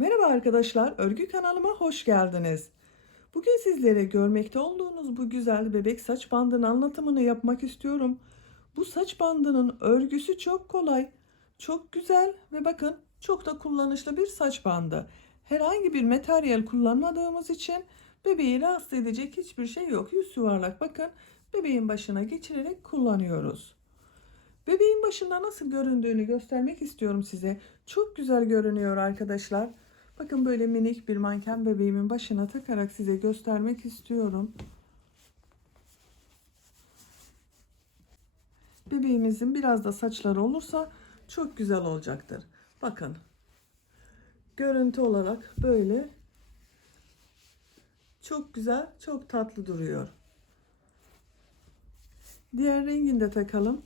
Merhaba arkadaşlar, örgü kanalıma hoş geldiniz. Bugün sizlere görmekte olduğunuz bu güzel bebek saç bandının anlatımını yapmak istiyorum. Bu saç bandının örgüsü çok kolay, çok güzel ve bakın çok da kullanışlı bir saç bandı. Herhangi bir materyal kullanmadığımız için bebeği rahatsız edecek hiçbir şey yok. Yüz yuvarlak bakın bebeğin başına geçirerek kullanıyoruz. Bebeğin başında nasıl göründüğünü göstermek istiyorum size. Çok güzel görünüyor arkadaşlar. Bakın böyle minik bir manken bebeğimin başına takarak size göstermek istiyorum. Bebeğimizin biraz da saçları olursa çok güzel olacaktır. Bakın. Görüntü olarak böyle çok güzel, çok tatlı duruyor. Diğer rengini de takalım.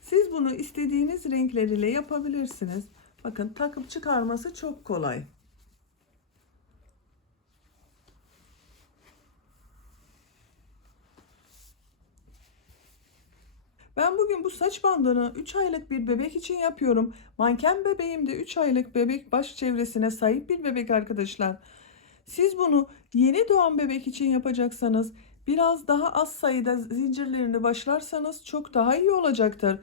Siz bunu istediğiniz renkler ile yapabilirsiniz. Bakın takıp çıkarması çok kolay. Ben bugün bu saç bandını 3 aylık bir bebek için yapıyorum. Manken bebeğim de 3 aylık bebek baş çevresine sahip bir bebek arkadaşlar. Siz bunu yeni doğan bebek için yapacaksanız biraz daha az sayıda zincirlerini başlarsanız çok daha iyi olacaktır.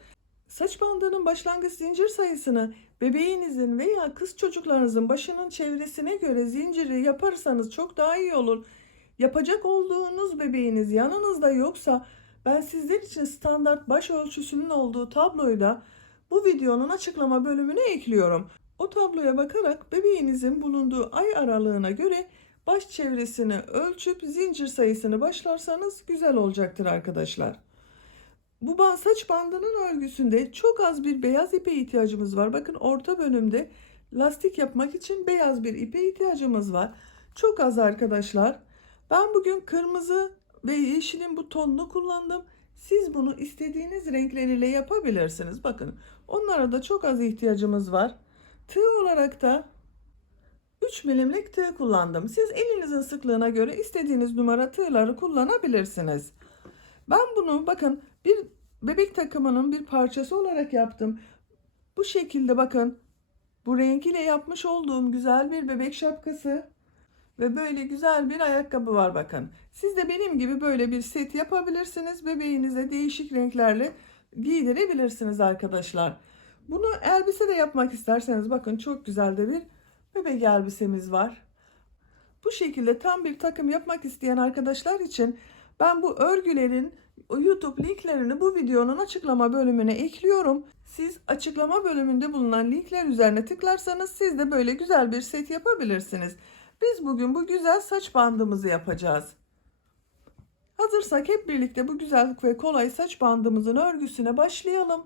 Saç bandının başlangıç zincir sayısını bebeğinizin veya kız çocuklarınızın başının çevresine göre zinciri yaparsanız çok daha iyi olur. Yapacak olduğunuz bebeğiniz yanınızda yoksa ben sizler için standart baş ölçüsünün olduğu tabloyu da bu videonun açıklama bölümüne ekliyorum. O tabloya bakarak bebeğinizin bulunduğu ay aralığına göre baş çevresini ölçüp zincir sayısını başlarsanız güzel olacaktır arkadaşlar. Bu saç bandının örgüsünde çok az bir beyaz ipe ihtiyacımız var. Bakın orta bölümde lastik yapmak için beyaz bir ipe ihtiyacımız var. Çok az arkadaşlar. Ben bugün kırmızı ve yeşilin bu tonunu kullandım. Siz bunu istediğiniz renkler ile yapabilirsiniz. Bakın onlara da çok az ihtiyacımız var. Tığ olarak da 3 milimlik tığ kullandım. Siz elinizin sıklığına göre istediğiniz numara tığları kullanabilirsiniz. Ben bunu bakın bir bebek takımının bir parçası olarak yaptım. Bu şekilde bakın bu renk ile yapmış olduğum güzel bir bebek şapkası ve böyle güzel bir ayakkabı var bakın. Siz de benim gibi böyle bir set yapabilirsiniz. Bebeğinize değişik renklerle giydirebilirsiniz arkadaşlar. Bunu elbise de yapmak isterseniz bakın çok güzel de bir bebek elbisemiz var. Bu şekilde tam bir takım yapmak isteyen arkadaşlar için ben bu örgülerin YouTube linklerini bu videonun açıklama bölümüne ekliyorum. Siz açıklama bölümünde bulunan linkler üzerine tıklarsanız siz de böyle güzel bir set yapabilirsiniz. Biz bugün bu güzel saç bandımızı yapacağız. Hazırsak hep birlikte bu güzel ve kolay saç bandımızın örgüsüne başlayalım.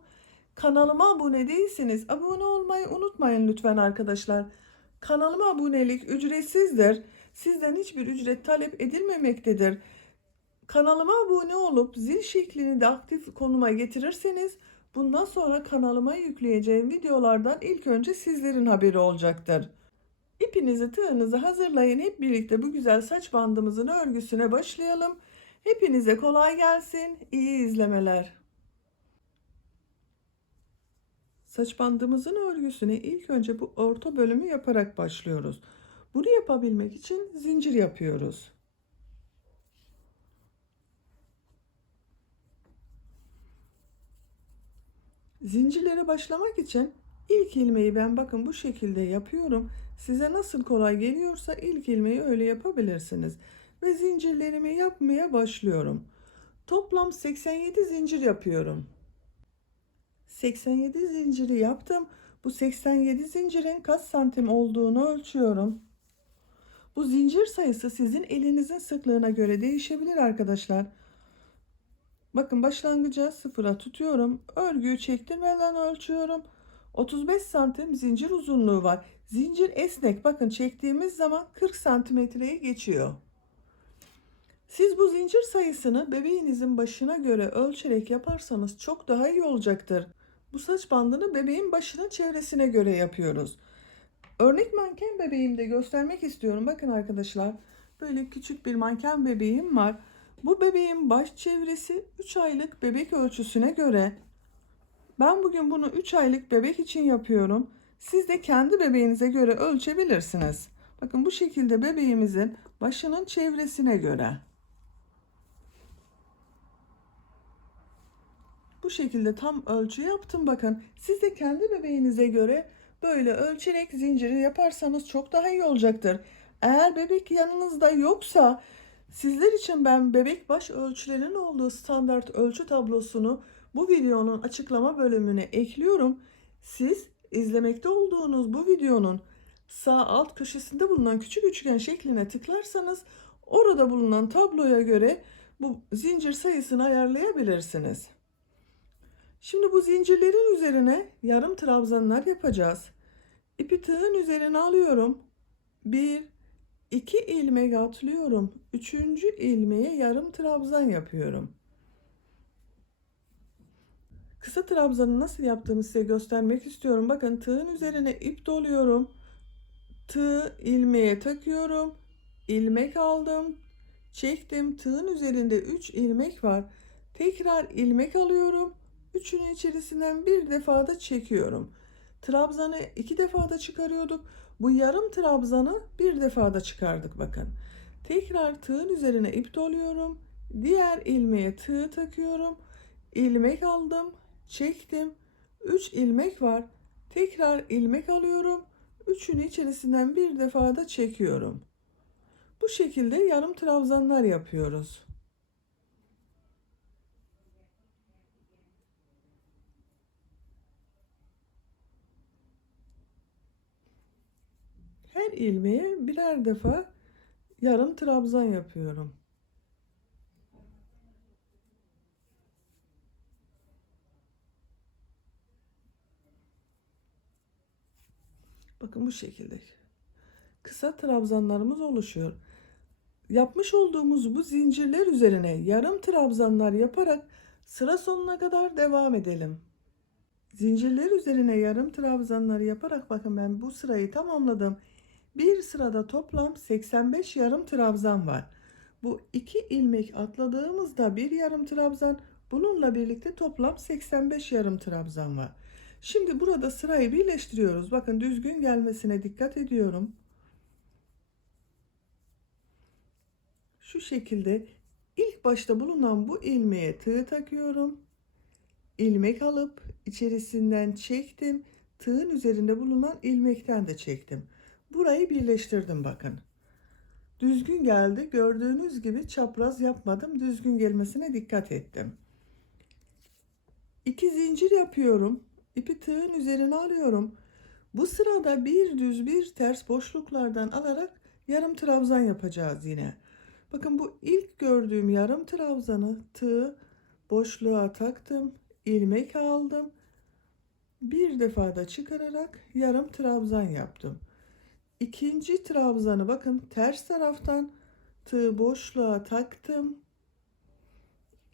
Kanalıma abone değilseniz abone olmayı unutmayın lütfen arkadaşlar. Kanalıma abonelik ücretsizdir. Sizden hiçbir ücret talep edilmemektedir. Kanalıma abone olup zil şeklini de aktif konuma getirirseniz bundan sonra kanalıma yükleyeceğim videolardan ilk önce sizlerin haberi olacaktır. İpinizi tığınızı hazırlayın. Hep birlikte bu güzel saç bandımızın örgüsüne başlayalım. Hepinize kolay gelsin. İyi izlemeler. Saç bandımızın örgüsüne ilk önce bu orta bölümü yaparak başlıyoruz. Bunu yapabilmek için zincir yapıyoruz. Zincirlere başlamak için ilk ilmeği ben bakın bu şekilde yapıyorum. Size nasıl kolay geliyorsa ilk ilmeği öyle yapabilirsiniz. Ve zincirlerimi yapmaya başlıyorum. Toplam 87 zincir yapıyorum. 87 zinciri yaptım. Bu 87 zincirin kaç santim olduğunu ölçüyorum. Bu zincir sayısı sizin elinizin sıklığına göre değişebilir arkadaşlar. Bakın başlangıca sıfıra tutuyorum. Örgüyü çektirmeden ölçüyorum. 35 santim zincir uzunluğu var. Zincir esnek. Bakın çektiğimiz zaman 40 santimetreyi geçiyor. Siz bu zincir sayısını bebeğinizin başına göre ölçerek yaparsanız çok daha iyi olacaktır. Bu saç bandını bebeğin başının çevresine göre yapıyoruz. Örnek manken bebeğimde göstermek istiyorum. Bakın arkadaşlar böyle küçük bir manken bebeğim var. Bu bebeğin baş çevresi 3 aylık bebek ölçüsüne göre ben bugün bunu 3 aylık bebek için yapıyorum. Siz de kendi bebeğinize göre ölçebilirsiniz. Bakın bu şekilde bebeğimizin başının çevresine göre. Bu şekilde tam ölçü yaptım bakın. Siz de kendi bebeğinize göre böyle ölçerek zinciri yaparsanız çok daha iyi olacaktır. Eğer bebek yanınızda yoksa sizler için ben bebek baş ölçülerinin olduğu standart ölçü tablosunu bu videonun açıklama bölümüne ekliyorum. Siz izlemekte olduğunuz bu videonun sağ alt köşesinde bulunan küçük üçgen şekline tıklarsanız orada bulunan tabloya göre bu zincir sayısını ayarlayabilirsiniz. Şimdi bu zincirlerin üzerine yarım trabzanlar yapacağız. İpi tığın üzerine alıyorum. Bir, iki ilmek atlıyorum. Üçüncü ilmeğe yarım trabzan yapıyorum. Kısa trabzanı nasıl yaptığımı size göstermek istiyorum. Bakın tığın üzerine ip doluyorum. Tığ ilmeğe takıyorum. ilmek aldım. Çektim. Tığın üzerinde 3 ilmek var. Tekrar ilmek alıyorum. Üçünün içerisinden bir defa da çekiyorum. Trabzanı iki defa da çıkarıyorduk. Bu yarım trabzanı bir defa da çıkardık bakın. Tekrar tığın üzerine ip doluyorum. Diğer ilmeğe tığ takıyorum. ilmek aldım. Çektim. 3 ilmek var. Tekrar ilmek alıyorum. Üçünü içerisinden bir defa da çekiyorum. Bu şekilde yarım trabzanlar yapıyoruz. Her ilmeğe birer defa yarım trabzan yapıyorum. Bakın bu şekilde. Kısa trabzanlarımız oluşuyor. Yapmış olduğumuz bu zincirler üzerine yarım trabzanlar yaparak sıra sonuna kadar devam edelim. Zincirler üzerine yarım trabzanlar yaparak bakın ben bu sırayı tamamladım. Bir sırada toplam 85 yarım trabzan var. Bu iki ilmek atladığımızda bir yarım trabzan bununla birlikte toplam 85 yarım trabzan var. Şimdi burada sırayı birleştiriyoruz. Bakın düzgün gelmesine dikkat ediyorum. Şu şekilde ilk başta bulunan bu ilmeğe tığ takıyorum. İlmek alıp içerisinden çektim. Tığın üzerinde bulunan ilmekten de çektim. Burayı birleştirdim bakın. Düzgün geldi. Gördüğünüz gibi çapraz yapmadım. Düzgün gelmesine dikkat ettim. İki zincir yapıyorum. İpi tığın üzerine alıyorum. Bu sırada bir düz bir ters boşluklardan alarak yarım trabzan yapacağız yine. Bakın bu ilk gördüğüm yarım trabzanı tığ boşluğa taktım. ilmek aldım. Bir defa da çıkararak yarım trabzan yaptım. İkinci trabzanı bakın ters taraftan tığ boşluğa taktım.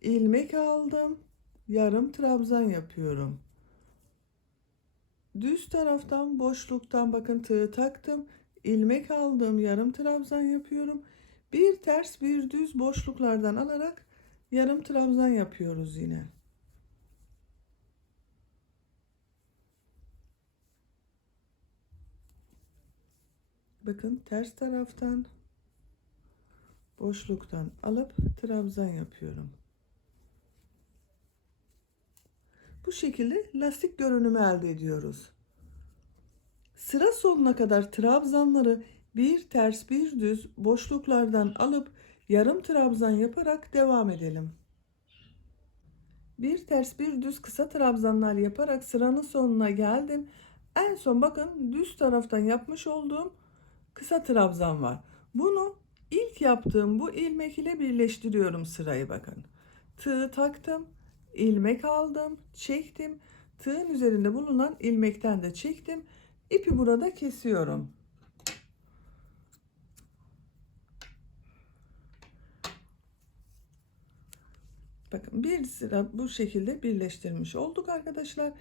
ilmek aldım. Yarım trabzan yapıyorum. Düz taraftan boşluktan bakın tığ taktım. ilmek aldım. Yarım trabzan yapıyorum. Bir ters bir düz boşluklardan alarak yarım trabzan yapıyoruz yine. Bakın ters taraftan boşluktan alıp trabzan yapıyorum. Bu şekilde lastik görünümü elde ediyoruz. Sıra sonuna kadar trabzanları bir ters bir düz boşluklardan alıp yarım trabzan yaparak devam edelim. Bir ters bir düz kısa trabzanlar yaparak sıranın sonuna geldim. En son bakın düz taraftan yapmış olduğum kısa trabzan var. Bunu ilk yaptığım bu ilmek ile birleştiriyorum sırayı bakın. Tığ taktım, ilmek aldım, çektim. Tığın üzerinde bulunan ilmekten de çektim. İpi burada kesiyorum. Bakın bir sıra bu şekilde birleştirmiş olduk arkadaşlar.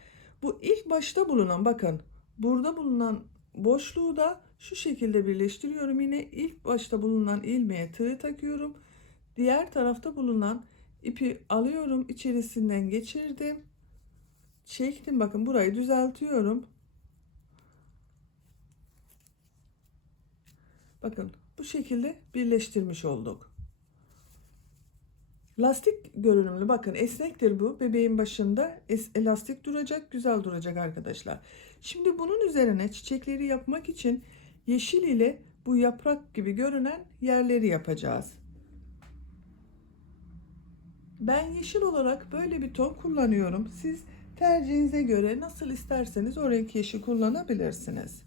Bu ilk başta bulunan bakın burada bulunan boşluğu da şu şekilde birleştiriyorum. Yine ilk başta bulunan ilmeğe tığı takıyorum. Diğer tarafta bulunan ipi alıyorum. içerisinden geçirdim. Çektim. Bakın burayı düzeltiyorum. Bakın bu şekilde birleştirmiş olduk. Lastik görünümlü bakın esnektir bu. Bebeğin başında es elastik duracak, güzel duracak arkadaşlar. Şimdi bunun üzerine çiçekleri yapmak için yeşil ile bu yaprak gibi görünen yerleri yapacağız. Ben yeşil olarak böyle bir ton kullanıyorum. Siz tercihinize göre nasıl isterseniz o renk yeşil kullanabilirsiniz.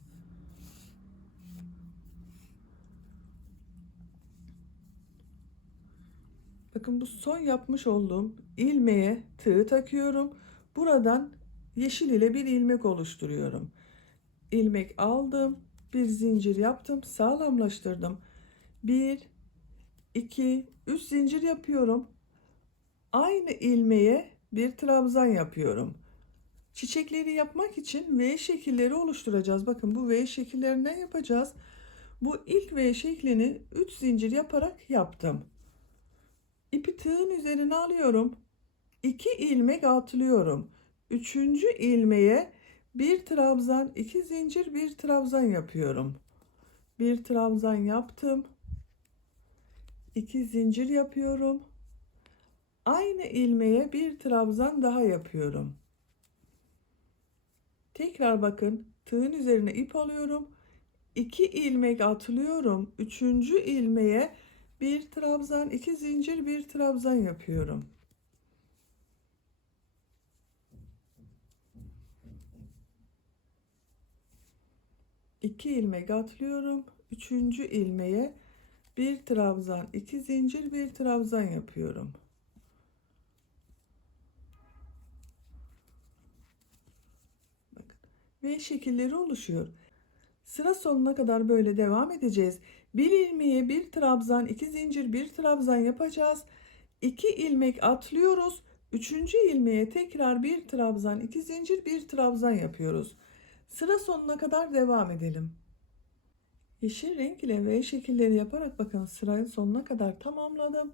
Bakın bu son yapmış olduğum ilmeğe tığ takıyorum. Buradan yeşil ile bir ilmek oluşturuyorum. İlmek aldım, bir zincir yaptım, sağlamlaştırdım. 1 2 3 zincir yapıyorum. Aynı ilmeğe bir trabzan yapıyorum. Çiçekleri yapmak için V şekilleri oluşturacağız. Bakın bu V şekillerinden yapacağız. Bu ilk V şeklini 3 zincir yaparak yaptım. İpi tığın üzerine alıyorum. 2 ilmek atlıyorum. Üçüncü ilmeğe bir trabzan, iki zincir, bir trabzan yapıyorum. Bir trabzan yaptım. İki zincir yapıyorum. Aynı ilmeğe bir trabzan daha yapıyorum. Tekrar bakın tığın üzerine ip alıyorum. 2 ilmek atlıyorum. Üçüncü ilmeğe bir trabzan, iki zincir, bir trabzan yapıyorum. İki ilmek atlıyorum. Üçüncü ilmeğe bir trabzan, iki zincir, bir trabzan yapıyorum. Bakın. Ve şekilleri oluşuyor. Sıra sonuna kadar böyle devam edeceğiz. Bir ilmeğe bir trabzan, iki zincir, bir trabzan yapacağız. İki ilmek atlıyoruz. Üçüncü ilmeğe tekrar bir trabzan, iki zincir, bir trabzan yapıyoruz. Sıra sonuna kadar devam edelim. Yeşil renk ile V şekilleri yaparak bakın sıranın sonuna kadar tamamladım.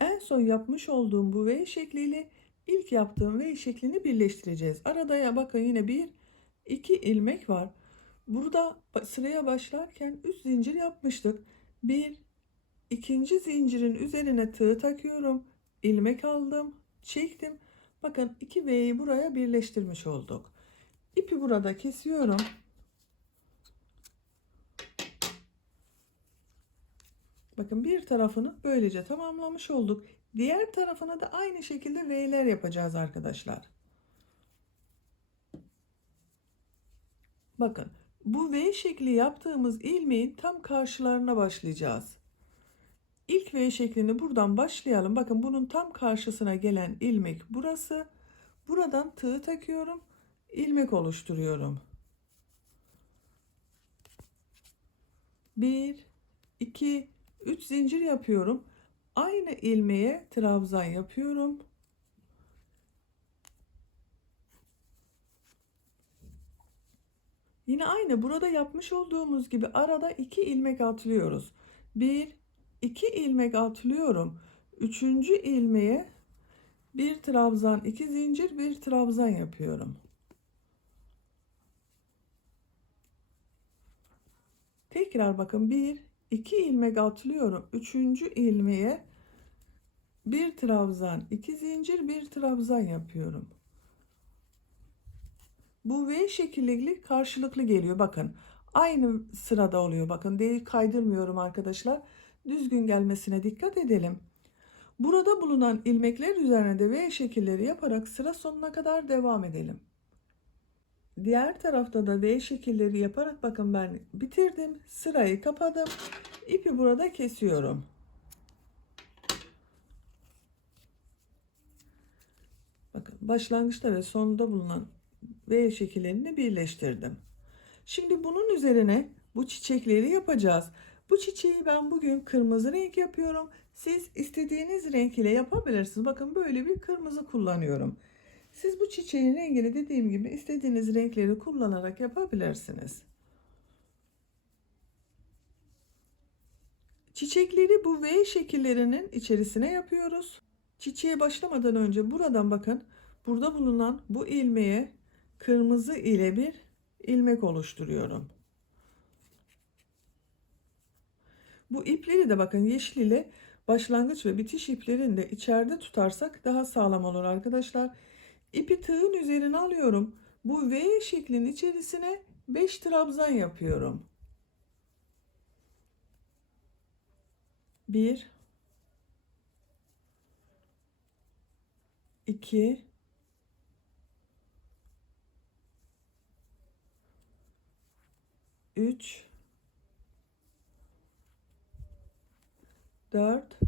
En son yapmış olduğum bu V şekliyle ilk yaptığım V şeklini birleştireceğiz. Arada ya bakın yine bir iki ilmek var. Burada sıraya başlarken 3 zincir yapmıştık. Bir ikinci zincirin üzerine tığ takıyorum. ilmek aldım, çektim. Bakın 2 V'yi buraya birleştirmiş olduk. İpi burada kesiyorum. Bakın bir tarafını böylece tamamlamış olduk. Diğer tarafına da aynı şekilde V'ler yapacağız arkadaşlar. Bakın bu V şekli yaptığımız ilmeğin tam karşılarına başlayacağız. İlk V şeklini buradan başlayalım. Bakın bunun tam karşısına gelen ilmek burası. Buradan tığ takıyorum. İlmek oluşturuyorum. 1 2 3 zincir yapıyorum. Aynı ilmeğe trabzan yapıyorum. Yine aynı burada yapmış olduğumuz gibi arada iki ilmek atlıyoruz. Bir, iki ilmek atlıyorum. Üçüncü ilmeğe bir trabzan, iki zincir, bir trabzan yapıyorum. Tekrar bakın bir, iki ilmek atlıyorum. Üçüncü ilmeğe bir trabzan, iki zincir, bir trabzan yapıyorum. Bu V şekilli karşılıklı geliyor. Bakın aynı sırada oluyor. Bakın değil kaydırmıyorum arkadaşlar. Düzgün gelmesine dikkat edelim. Burada bulunan ilmekler üzerine de V şekilleri yaparak sıra sonuna kadar devam edelim. Diğer tarafta da V şekilleri yaparak bakın ben bitirdim. Sırayı kapadım. İpi burada kesiyorum. Bakın başlangıçta ve sonunda bulunan V şekillerini birleştirdim. Şimdi bunun üzerine bu çiçekleri yapacağız. Bu çiçeği ben bugün kırmızı renk yapıyorum. Siz istediğiniz renk ile yapabilirsiniz. Bakın böyle bir kırmızı kullanıyorum. Siz bu çiçeğin rengini dediğim gibi istediğiniz renkleri kullanarak yapabilirsiniz. Çiçekleri bu V şekillerinin içerisine yapıyoruz. Çiçeğe başlamadan önce buradan bakın burada bulunan bu ilmeğe kırmızı ile bir ilmek oluşturuyorum. Bu ipleri de bakın yeşil ile başlangıç ve bitiş iplerini de içeride tutarsak daha sağlam olur arkadaşlar. İpi tığın üzerine alıyorum. Bu V şeklin içerisine 5 trabzan yapıyorum. 1 2 3 4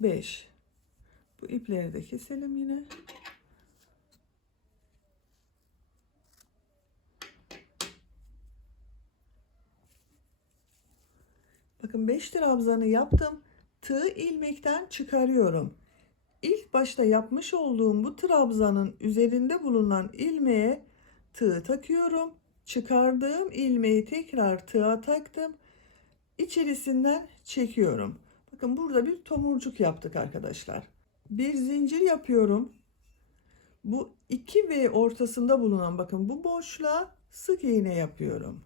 5 Bu ipleri de keselim yine. Bakın 5 trabzanı yaptım. Tığı ilmekten çıkarıyorum. İlk başta yapmış olduğum bu trabzanın üzerinde bulunan ilmeğe tığ takıyorum. Çıkardığım ilmeği tekrar tığa taktım. İçerisinden çekiyorum. Bakın burada bir tomurcuk yaptık arkadaşlar. Bir zincir yapıyorum. Bu 2 V ortasında bulunan bakın bu boşluğa sık iğne yapıyorum.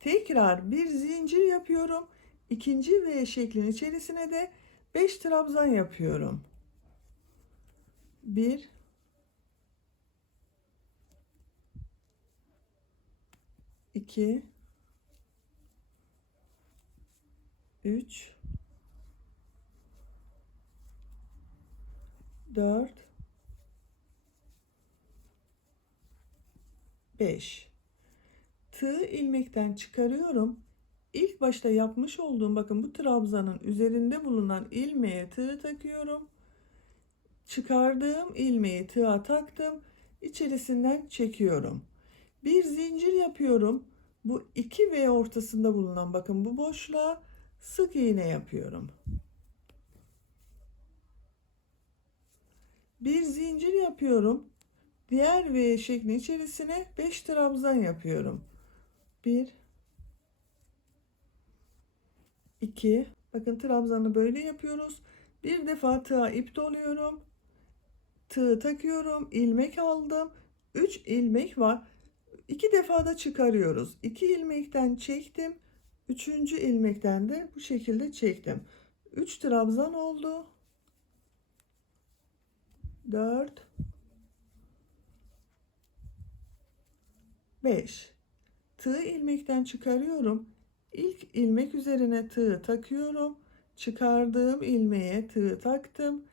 Tekrar bir zincir yapıyorum. İkinci V şeklin içerisine de 5 trabzan yapıyorum. 1 2 3 4 5 Tığı ilmekten çıkarıyorum. İlk başta yapmış olduğum bakın bu trabzanın üzerinde bulunan ilmeğe tığ takıyorum. Çıkardığım ilmeği tığa taktım. İçerisinden çekiyorum. Bir zincir yapıyorum. Bu 2 V ortasında bulunan bakın bu boşluğa sık iğne yapıyorum. Bir zincir yapıyorum. Diğer V şekli içerisine 5 trabzan yapıyorum. 1 2 bakın trabzanı böyle yapıyoruz. Bir defa tığa ip doluyorum. Tığ takıyorum. ilmek aldım. 3 ilmek var. İki defa da çıkarıyoruz. 2 ilmekten çektim. Üçüncü ilmekten de bu şekilde çektim. 3 trabzan oldu. 4 5 Tığ ilmekten çıkarıyorum. İlk ilmek üzerine tığ takıyorum. Çıkardığım ilmeğe tığ taktım.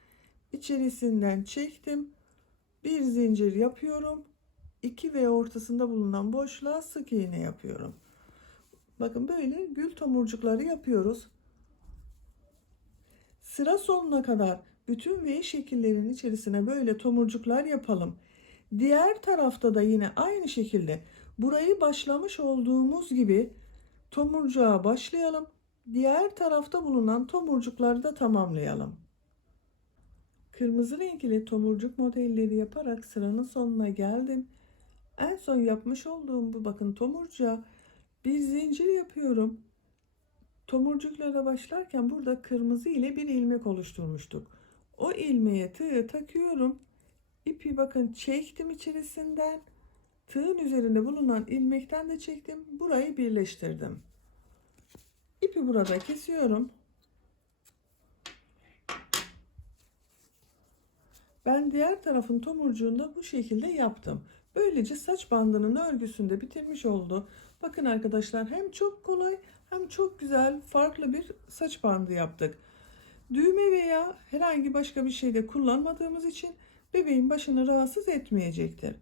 İçerisinden çektim. Bir zincir yapıyorum. 2 ve ortasında bulunan boşluğa sık iğne yapıyorum. Bakın böyle gül tomurcukları yapıyoruz. Sıra sonuna kadar bütün V şekillerinin içerisine böyle tomurcuklar yapalım. Diğer tarafta da yine aynı şekilde burayı başlamış olduğumuz gibi tomurcuğa başlayalım. Diğer tarafta bulunan tomurcukları da tamamlayalım. Kırmızı renkli tomurcuk modelleri yaparak sıranın sonuna geldim. En son yapmış olduğum bu bakın tomurcuğa bir zincir yapıyorum. Tomurcuklara başlarken burada kırmızı ile bir ilmek oluşturmuştuk. O ilmeğe tığı takıyorum. İpi bakın çektim içerisinden. Tığın üzerinde bulunan ilmekten de çektim. Burayı birleştirdim. İpi burada kesiyorum. Ben diğer tarafın tomurcuğunda bu şekilde yaptım. Böylece saç bandının örgüsünde bitirmiş oldu. Bakın arkadaşlar hem çok kolay hem çok güzel farklı bir saç bandı yaptık. Düğme veya herhangi başka bir şey de kullanmadığımız için bebeğin başını rahatsız etmeyecektir.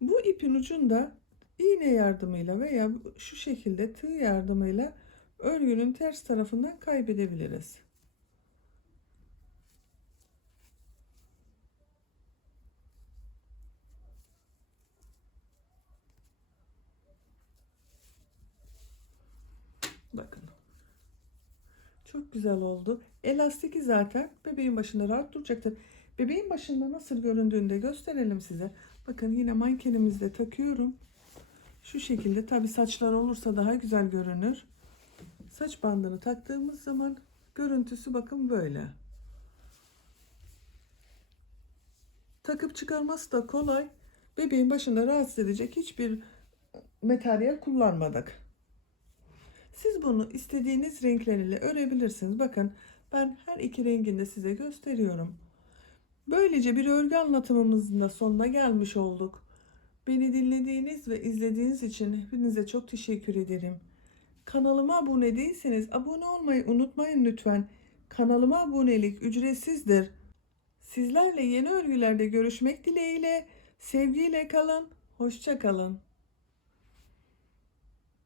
Bu ipin ucunda iğne yardımıyla veya şu şekilde tığ yardımıyla örgünün ters tarafından kaybedebiliriz. Bakın. Çok güzel oldu. Elastiki zaten bebeğin başında rahat duracaktır. Bebeğin başında nasıl göründüğünü de gösterelim size. Bakın yine mankenimizde takıyorum. Şu şekilde tabi saçlar olursa daha güzel görünür. Saç bandını taktığımız zaman görüntüsü bakın böyle. Takıp çıkarması da kolay. Bebeğin başında rahatsız edecek hiçbir materyal kullanmadık. Siz bunu istediğiniz renklerle örebilirsiniz. Bakın ben her iki rengini de size gösteriyorum. Böylece bir örgü anlatımımızın da sonuna gelmiş olduk. Beni dinlediğiniz ve izlediğiniz için hepinize çok teşekkür ederim. Kanalıma abone değilseniz abone olmayı unutmayın lütfen. Kanalıma abonelik ücretsizdir. Sizlerle yeni örgülerde görüşmek dileğiyle, sevgiyle kalın, hoşça kalın.